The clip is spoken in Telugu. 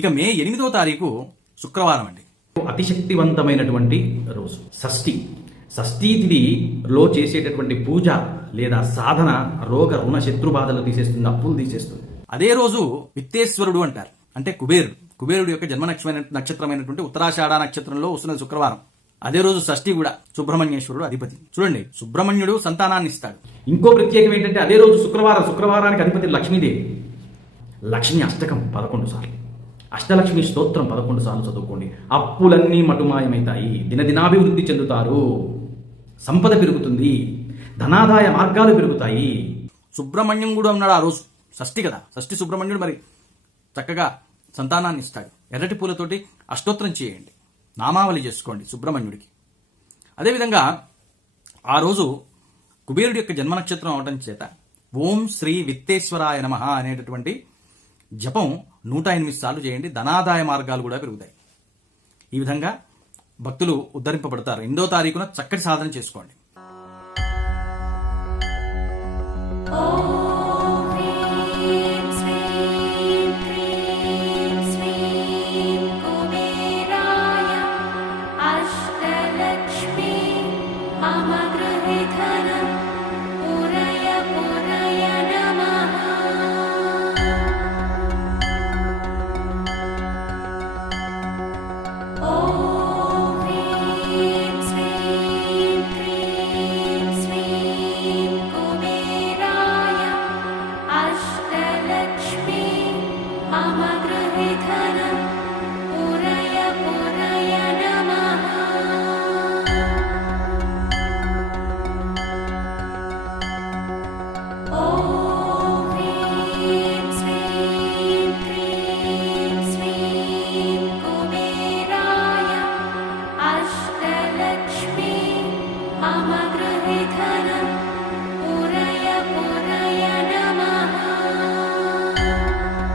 ఇక మే 8వ తారీఖు శుక్రవారం అండి. అతిశక్తివంతమైనటువంటి రోజు షష్ఠీ తిథిలో చేసేటటువంటి పూజ లేదా సాధన రోగ రుణ శత్రు బాధలు తీసేస్తుంది, అప్పులు తీసేస్తుంది. అదే రోజు విత్తేశ్వరుడు అంటారు, అంటే కుబేరుడు యొక్క జన్మ నక్షత్రమైనటువంటి ఉత్తరాషాఢ నక్షత్రంలో వస్తున్నది శుక్రవారం. అదే రోజు షష్ఠి కూడా సుబ్రహ్మణ్యేశ్వరుడు అధిపతి. చూడండి, సుబ్రహ్మణ్యుడు సంతానాన్ని ఇస్తాడు. ఇంకో ప్రత్యేకం ఏంటంటే అదే రోజు శుక్రవారానికి అధిపతి లక్ష్మీదేవి. లక్ష్మి అష్టకం 11 సార్లు, అష్టలక్ష్మి స్తోత్రం 11 సార్లు చదువుకోండి. అప్పులన్నీ మటుమాయమవుతాయి, దినదినాభివృద్ధి చెందుతారు, సంపద పెరుగుతుంది, ధనాదాయ మార్గాలు పెరుగుతాయి. సుబ్రహ్మణ్యం కూడా ఉన్నాడు ఆ రోజు, షష్ఠి కదా. షష్ఠి సుబ్రహ్మణ్యుడు మరి చక్కగా సంతానాన్ని ఇస్తాడు. ఎర్రటి పూలతోటి అష్టోత్తరం చేయండి, నామావళి చేసుకోండి సుబ్రహ్మణ్యుడికి. అదేవిధంగా ఆ రోజు కుబేరుడి యొక్క జన్మ నక్షత్రం అవటం చేత ఓం శ్రీ విత్తేశ్వరాయ నమః అనేటటువంటి జపం 108 సార్లు చేయండి, ధనాదాయ మార్గాలు కూడా పెరుగుతాయి. ఈ విధంగా భక్తులు ఉద్ధరింపబడతారు. 8వ తారీఖున చక్కటి సాధన చేసుకోండి. मम गृहे धनम्